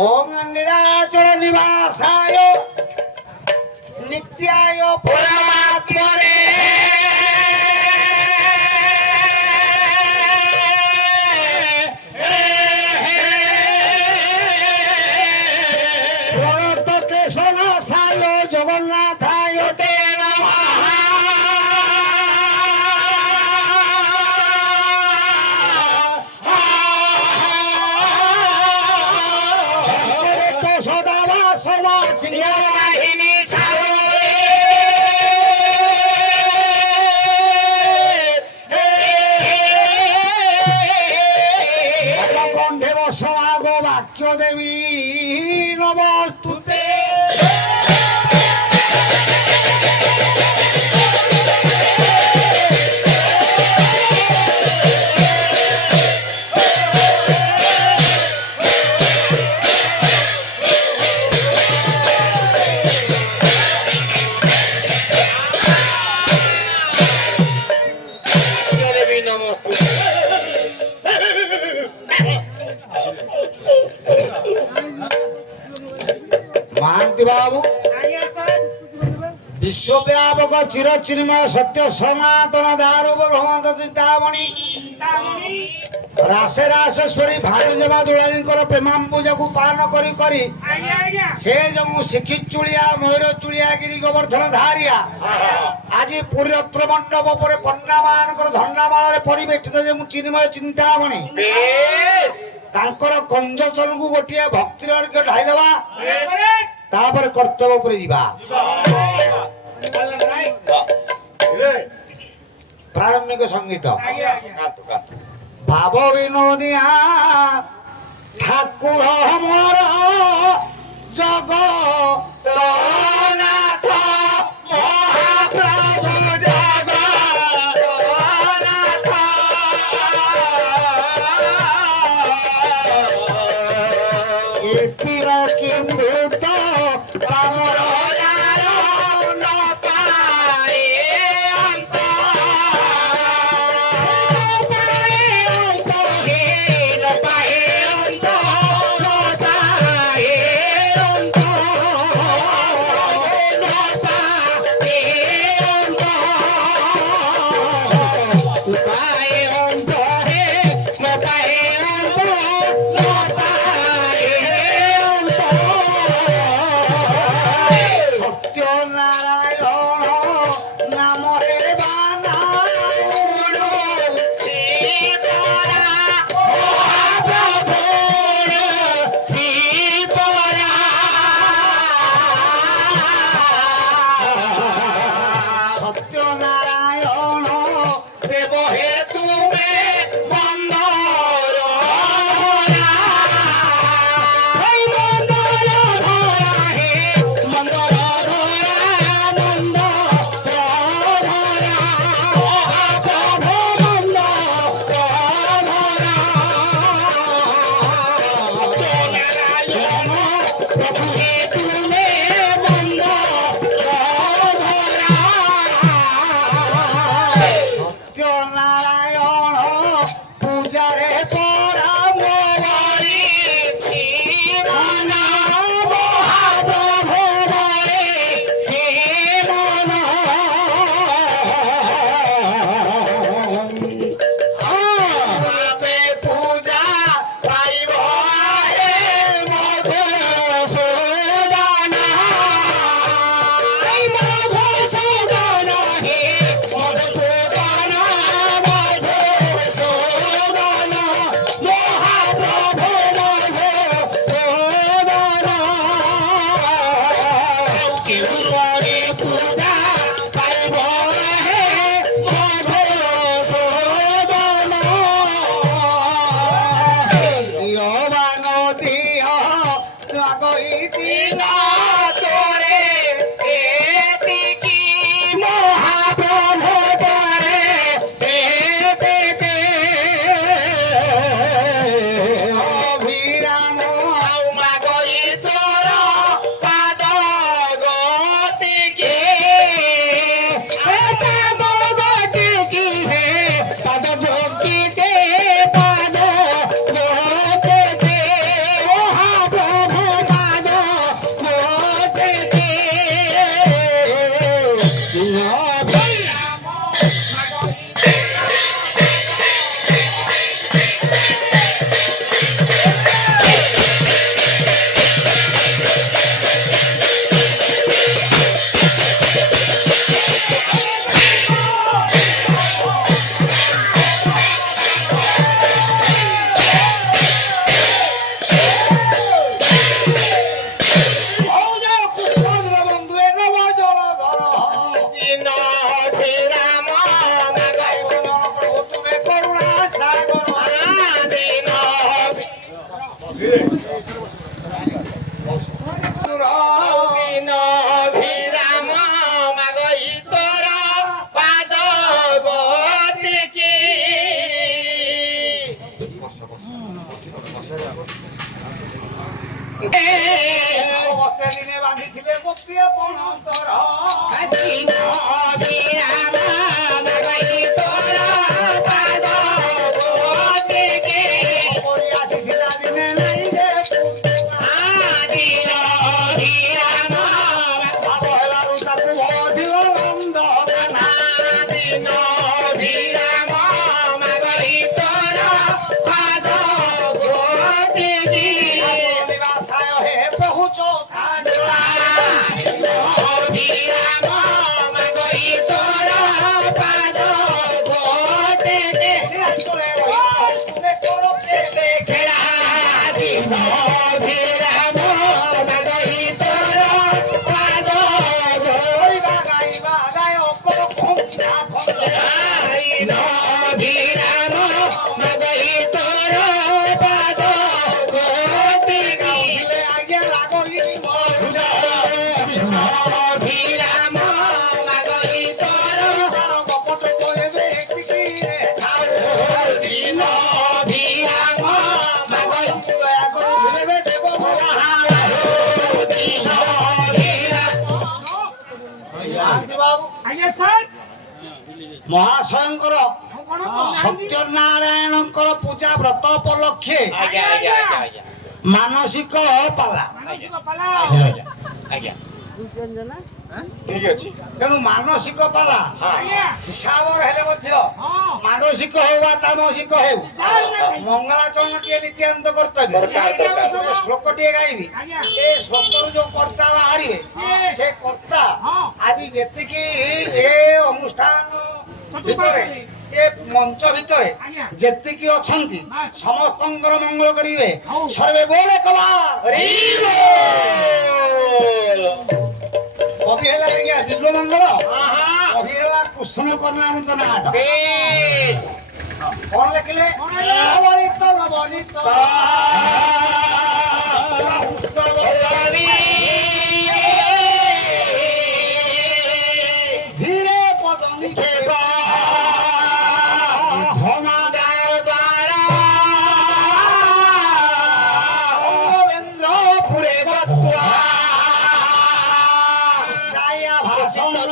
ओम नीलाचल निवासाय नित्याय परमात्मने प्रणतकेशनाशाय जगन्नाथाय ते नमः। वाक्य देवी नमस्तुते। महांती बाबू विश्वव्यापक चिरचिन्मय सत्य सनातन दारुब भ्रमंत चिंतामणि रासे रासेश्वरी भानुजमा दुलानीकर प्रेमांबुजा को पान करी करी से जो शिखी चुलिया मयूर चुलिया गिरी गोवर्धन धारिया आज पुरीरत्न मंडप पर पन्ना मानकर धन्नामाल परिवेष्टित जो चिन्मय चिंतामणि तांकर कंजचन को गोटे भक्तिर अर्घ्य ढाईदेवा तापर कर्तव्य पर जीवा प्रारंभिक संगीत भाव विनोदिया ठाकुर मोर जगन्नाथ महाप्रभु जगन्नाथ एतिर किंभूत कामर ବତେ ଦିନେ ବାନ୍ଧିଥିଲେ ଗୋପୀଏ ପଣନ୍ତର ଦିନ ବିରାମ ମାଗଇ ତୋର ପାଦ ଗୋଟିକେ କରି ଆସିଥିଲା ଦିନେ ନାଇଁ ଯେ ଦିନ ବିରାମ ଭାବ ହେଲାରୁ ତାକୁ ଅଧିକ ବନ୍ଦ ଦିନ ବିରାମ ମାଗଇ ତୋର ପାଦ ଗୋଟିକେ ନିବାସାୟ ହେ ପ୍ରଭୁ ଚୋଖାଣ୍ଡ ବିରାମ ମାଗଇ ତୋର ପାଦ ଗୋଟିକେ ଖେଳା ଦିନ ବିରାମ ମାଗଇ ତୋର ପାଦ ଦିନ ବିରାମ ମାଗଇ ତୋର ପାଦ ଗୋଟିକେ ବିରାମ ମାଗଇ ତୋର ଦିନ ବିରାମ ମାଗଇ ଦିନ ଆଜ୍ଞା ସାର୍ ମହାଶୟଙ୍କର କଣ ସତ୍ୟନାରାୟଣଙ୍କର ପୂଜା ବ୍ରତ ଉପଲକ୍ଷେ ଆଜ୍ଞା ଆଜ୍ଞା ଆଜ୍ଞା ଆଜ୍ଞା ମାନସିକ ପାଲା ମାନସିକ ପାଲା ଆଜ୍ଞା ଆଜ୍ଞା ଠିକ ଅଛି ତେଣୁ ମାନସିକ ପାଲା ଆଜ୍ଞା ହିସାବର ହେଲେ ମଧ୍ୟ ହଁ ମାନସିକ ହଉ ବା ତାମସିକ ହେଉ ମଙ୍ଗଳାଚରଣ ଟିଏ ନିତ୍ୟାନ୍ତ କର୍ତ୍ତବ୍ୟ ଦରକାର ଦରକାର ଗୋଟେ ଶ୍ଲୋକଟିଏ ଗାଇବି ଆଜ୍ଞା ଏ ଶ୍ଲୋକରୁ ଯୋଉ କର୍ତ୍ତା ବାହାରିବେ ସେ କର୍ତ୍ତା ହଁ ଆଜି ଯେତିକି ଏ ଅନୁଷ୍ଠାନ ଭିତରେ ଏ ମଞ୍ଚ ଭିତରେ ଆଜ୍ଞା ଯେତିକି ଅଛନ୍ତି ବାସ୍। ସମସ୍ତଙ୍କର ମଙ୍ଗଳ କରିବେ ହଉ। ସର୍ବେ ବୋଲେ କବା ହରି କବି ହେଲା ଆଜ୍ଞା ବିଲ୍ବ ମଙ୍ଗଳ ବୋଲ କବି ହେଲା କୃଷ୍ଣ କର୍ଣ୍ଣାମୃତ ନାଟ ବେଶ କଣ ଲେଖିଲେ କଣ ହେଲା? ନବନୀତ ନବନୀତ ଧୀରେ ପଦ ନିକ୍ଷେପ ଧର୍ମେନ୍ଦ୍ର ପୁରେ ଗତ୍ୱା ଛାୟା ଭାଷଣ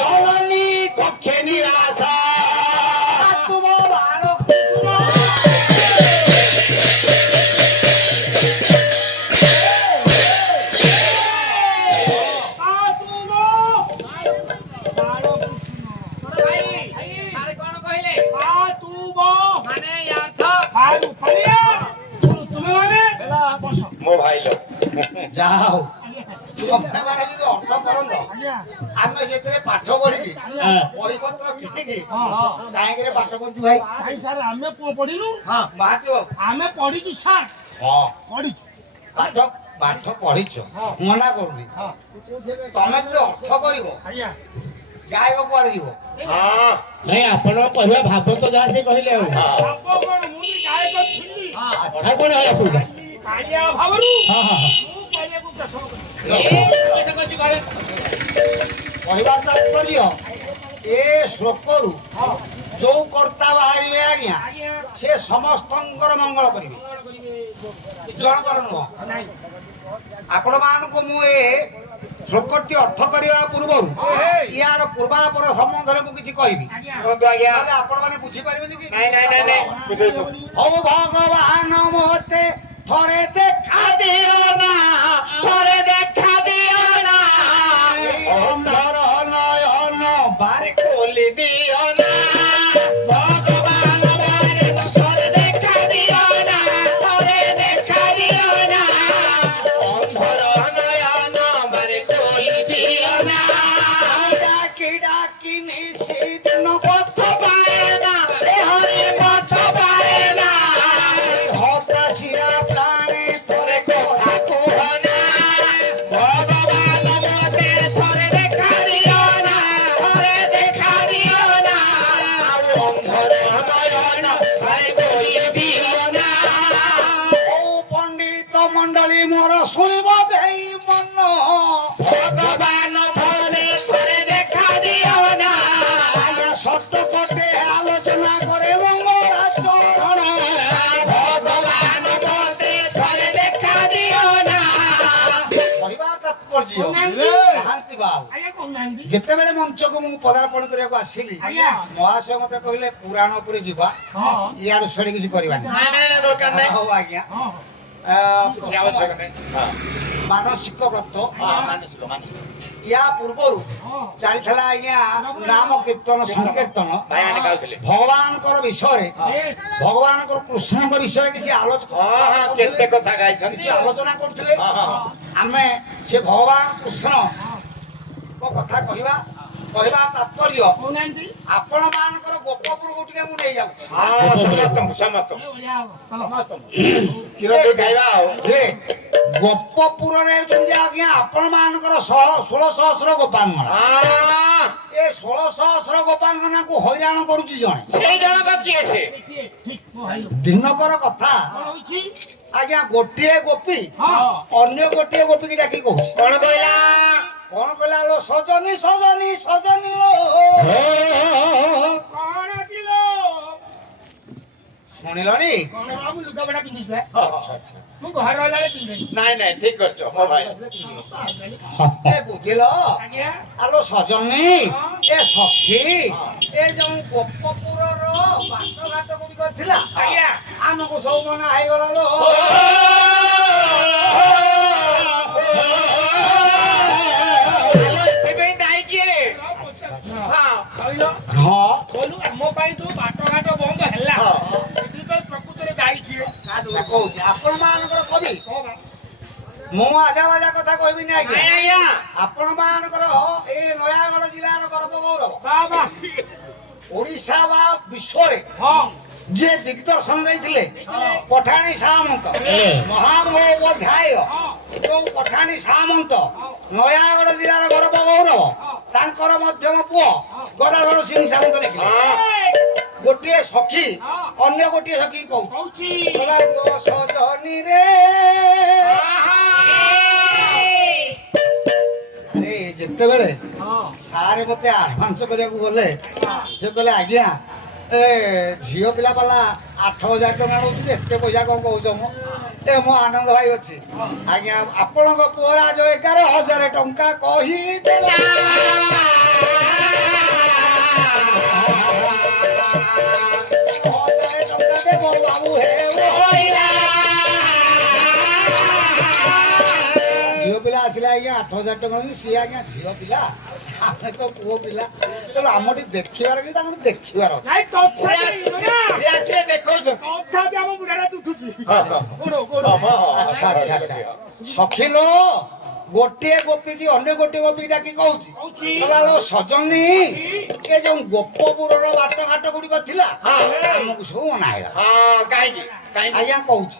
ଜନନୀ କକ୍ଷେ ନିବାସ ତୁମ ବାଳ ମୋ ଭାଇ ଲୋ ଯାହା ହଉ ତମେ ମାନେ ଯଦି ଅର୍ଥ କରନ୍ତ ଆମେ ସେଥିରେ ପାଠ ପଢିକି ବହିପତ୍ର କିଣିକି କାହିଁକି ପାଠ ପଢୁଛୁ ଭାଇ ଆମେ ପଢିଲୁ ମହାନ୍ତି ବାବୁ ଆମେ ପଢିଛୁ ସାର୍ ହଁ ପଢିଛୁ ପାଠ ପାଠ ପଢିଛ ମନା କରୁନି ତମେ ଯଦି ଅର୍ଥ କରିବ ଆଜ୍ଞା ଗାୟକ କୁଆଡେ ଯିବ ହଁ ନାଇଁ ଆପଣ କହିବା ଭାବ ତ ଯାହା ସେ କହିଲେ ଆଉ ବାପ କଣ ମୁଁ ବି ଗାୟକ ଥିଲି ଆଉ କଣ ହେଲା ଅସୁବିଧା କାଳିଆ ଭାବରୁ ହଁ ହଁ ହଁ ମୁଁ କାଳିଆକୁ କେଶର କଲି କହିବାର ତାତ୍ପର୍ଯ୍ୟ ଏ ଶ୍ଲୋକରୁ ଯୋଉ କର୍ତ୍ତା ବାହାରିବେ ଆଜ୍ଞା ଆଜ୍ଞା ସେ ସମସ୍ତଙ୍କର ମଙ୍ଗଳ କରିବେ ଜଣଙ୍କର ନୁହଁ ନାଇଁ ଆପଣ ମାନଙ୍କୁ ମୁଁ ଏ ଶ୍ଲୋକଟି ଅର୍ଥ କରିବା ପୂର୍ବରୁ ୟାର ପୂର୍ବାପର ସମ୍ବନ୍ଧରେ ମୁଁ କିଛି କହିବି ଆଜ୍ଞା କୁହନ୍ତୁ ଆଜ୍ଞା ନହେଲେ ଆପଣ ମାନେ ବୁଝିପାରିବେନି କି ନାଇଁ ନାଇଁ ନାଇଁ ନାଇଁ ବୁଝେଇବୁ ହଉ ଭଗବାନ ମତେ ଥରେ ଦେଖା ଦିଅ ନା ଥରେ ଦେଖା ଦିଅ ନା ଅନ୍ଧର ନୟନ ବାରେ ଖୋଲି ଦିଅ ନା ଭଗବାନ ବାରେ ଥରେ ଦେଖା ଦିଅ ନା ଥରେ ଦେଖା ଦିଅ ନା ଅନ୍ଧର ନୟନ ବାରେ ଖୋଲି ଦିଅ ନା ଡାକି ଡାକି ନିଶିଦିନ ପଥ ପାଏ ନା ଏ ହରି ପଥ ପାଏ ନା ହତାଶିରା ପ୍ରାଣେ ଥରେ କଥା କୁହ ନା ଭଗବାନ ମତେ ଥରେ ଦେଖା ଦିଅ ନା ଥରେ ଦେଖା ଦିଅ ନା ଅନ୍ଧର ନୟନ ବାରେ ଖୋଲି ଦିଅ ନା ଓ ପଣ୍ଡିତ ମଣ୍ଡଳୀ ମୋର ଶୁଣିବ ଦେଇ ମନ ଭଗବାନ ମତେ ଥରେ ଦେଖା ଦିଅ ନା ଆଜ୍ଞା ସତ କଟେ ଆଲୋଚନା করে মঙ্গলা চরণ ଭଗବାନ ଝିଅ କହୁନାହାନ୍ତି। ମହାନ୍ତି ବାବୁ ଆଜ୍ଞା କହୁନାହାନ୍ତି ଯେତେବେଳେ ମଞ୍ଚକୁ ମୁଁ ପଦାର୍ପଣ କରିବାକୁ ଆସିଲି ଆଜ୍ଞା। ମହାଶୟ ମତେ କହିଲେ ପୁରାଣ ଉପରେ ଯିବା ହଁ ଇଆଡୁ ସିଆଡୁ କିଛି କରିବାନି ନାଇଁ ନାଇଁ ନାଇଁ, ଦରକାର ନାହିଁ ହଉ ଆଜ୍ଞା ହଁ କିଛି ଆବଶ୍ୟକ ନାହିଁ ହଁ ମାନସିକ ବ୍ରତ ହଁ ମାନସିକ ମାନସିକ ୟା ପୂର୍ବରୁ ହଁ ଚାଲିଥିଲା ଆଜ୍ଞା ନାମ କୀର୍ତ୍ତନ ସଂକୀର୍ତ୍ତନ ଭାଇମାନେ ଗାଉଥିଲେ ଭଗବାନଙ୍କର ବିଷୟରେ Yes. ଭଗବାନଙ୍କର କୃଷ୍ଣଙ୍କ ବିଷୟରେ କିଛି ଆଲୋଚନା ହଁ ହଁ କେତେ କଥା ଗାଇଛନ୍ତି କିଛି ଆଲୋଚନା କରୁଥିଲେ ହଁ, ହଁ। ଆମେ ସେ ଭଗବାନ କୃଷ୍ଣ କଥା କହିବା ତାତ୍ପର୍ଯ୍ୟ କହୁନାହାନ୍ତି ଆପଣ ମାନଙ୍କର ଗୋପପୁରକୁ ଟିକେ ମୁଁ ନେଇଯାଉଛି ହଁ ସମସ୍ତଙ୍କୁ ସମସ୍ତଙ୍କୁ ଏ ବଢିଆ ହବ ଚାଲ ସମସ୍ତଙ୍କୁ କ୍ଷୀର ଟିକେ ଖାଇବା ଆଉ ଯେ ଗୋପପୁରରେ ହେଉଛନ୍ତି ଆଜ୍ଞା ଆପଣ ମାନଙ୍କର 16,000 ଗୋପାଙ୍ଗନା ହଁ ଏ 16,000 ଗୋପାଙ୍ଗନାକୁ ହଇରାଣ କରୁଛି ଜଣେ ସେଇ ଜଣକ କିଏ ସେ କିଏ ଠିକ ମୋ ଭାଇ ଦିନକର କଥା କଣ ହଉଛି ଆଜ୍ଞା ଗୋଟିଏ ଗୋପୀ ହଁ ଅନ୍ୟ ଗୋଟିଏ ଗୋପୀକି ଡାକି କହୁଛି କଣ କହିଲା କଣ କହିଲା ଲୋ ସଜନୀ ସଜନୀ ସଜନୀ ଲୋ କଣ କିଲୋ ଶୁଣିଲଣି କଣ ବାବୁ ଲୁଗାପଟା ପିନ୍ଧିଛୁ ବା? ହଁ, ହଁ। ମୁଁ ଘରେ ରହିଲାବେଳେ ପିନ୍ଧେନି ନାଇଁ ନାଇଁ ଠିକ କରିଛ ମୋ ଭାଇ ଏ ବୁଝିଲ ଆଜ୍ଞା ଆଲୋ ସଜନୀ ଏ ସଖୀ ଏ ଯୋଉ ଗୋପପୁରର ବାଟଘାଟ ଗୁଡ଼ିକ ଥିଲା ଆଜ୍ଞା ଆମକୁ ସବୁ ମନା ହେଇଗଲା ଲୋ ଏଥିପାଇଁ ଦାୟୀ କିଏ ହଁ କହିଲ ହଁ କହିଲୁ ଆମ ପାଇଁ ଯୋଉ ବାଟଘାଟ ବନ୍ଦ ହେଲା ହଁ। ସେଥିପାଇଁ ପ୍ରକୃତରେ ଦାୟୀ କିଏ ଆଚ୍ଛା କହୁଛି ଆପଣ ମାନଙ୍କର କବି କଣ ବା? ମୁଁ ଆଜା ବାଜା କଥା କହିବିନି ନାଇଁ ଆଜ୍ଞା ଆଜ୍ଞା ଆପଣ ମାନଙ୍କର ଏ ନୟାଗଡ଼ ଜିଲ୍ଲାର ଗର୍ବ ଗୌରବ ବା ବା ଓଡ଼ିଶା ବା ବିଶ୍ୱରେ ହଁ ଯିଏ ଦିଗ୍ଦର୍ଶନ ଦେଇଥିଲେ ପଠାଣି ସାମନ୍ତ ହେଲେ। ମହାମହୋପାଧ୍ୟାୟ ଯୋଉ ପଠାଣି ସାମନ୍ତ ନୟାଗଡ଼ ଜିଲ୍ଲାର ଗର୍ବ ଗୌରବ ତାଙ୍କର ମଧ୍ୟମ ପୁଅ ଗଦାଧର ସିଂ ସାମନ୍ତ ଲେଖିଲେ ଗୋଟିଏ ସଖୀ ଅନ୍ୟ ଗୋଟିଏ ସଖୀ କହୁଛି କହୁଛି କହିଲା, ତୋ ସଜନୀରେ ଆରେ ଯେତେବେଳେ ସାର୍ ମତେ ଆଡଭାନ୍ସ କରିବାକୁ ଗଲେ ସେ କହିଲେ ଆଜ୍ଞା ଏ ଝିଅ ପିଲା ବାଲା 8,000 ଟଙ୍କା ନେଉଛି ଯେ ଏତେ ପଇସା କଣ କହୁଛ ମୁଁ ଏ ମୋ ଆନନ୍ଦ ଭାଇ ଅଛି ଆଜ୍ଞା ଆପଣଙ୍କ ପୁଅ ରାଜ 11,000 ଟଙ୍କା କହିଦେଲା 1,000 ଟଙ୍କା ଦେବ ବାବୁ ହେ ଝିଅ ପିଲା ଆସିଲେ ଆଜ୍ଞା 8,000 ଟଙ୍କା ବି ସିଏ ଆଜ୍ଞା ଝିଅ ପିଲା ଆମେ ତ ପୁଅ ପିଲା ତେଣୁ ଆମଠି ଦେଖିବାର କି ତାଙ୍କୁ ଦେଖିବାର ଅଛି ନାଇଁ ସେ ତଥାପି ସେ ଆସିଲେ ଦେଖଉଛନ୍ତି ତଥାପି ଆମ ବୁଢାଟା ଉଠୁଛି ହଁ, ହଁ। ଗୋଡ ଗୋଡ ଆଚ୍ଛା ଆଚ୍ଛା ଆଚ୍ଛା ସଖିଲୋ ଗୋଟିଏ ଗୋପୀ କି ଅନ୍ୟ ଗୋଟିଏ ଗୋପୀ ଡାକି କହୁଛି କହୁଛି କହିଲା ଲୋ ସଜନୀ ଏ ଯୋଉ ଗୋପପୁରର ବାଟଘାଟ ଗୁଡ଼ିକ ଥିଲା ହଁ। ଆମକୁ ସବୁ ମନା ହେଇଗଲା ହଁ କାହିଁକି କାହିଁକି ଆଜ୍ଞା କହୁଛି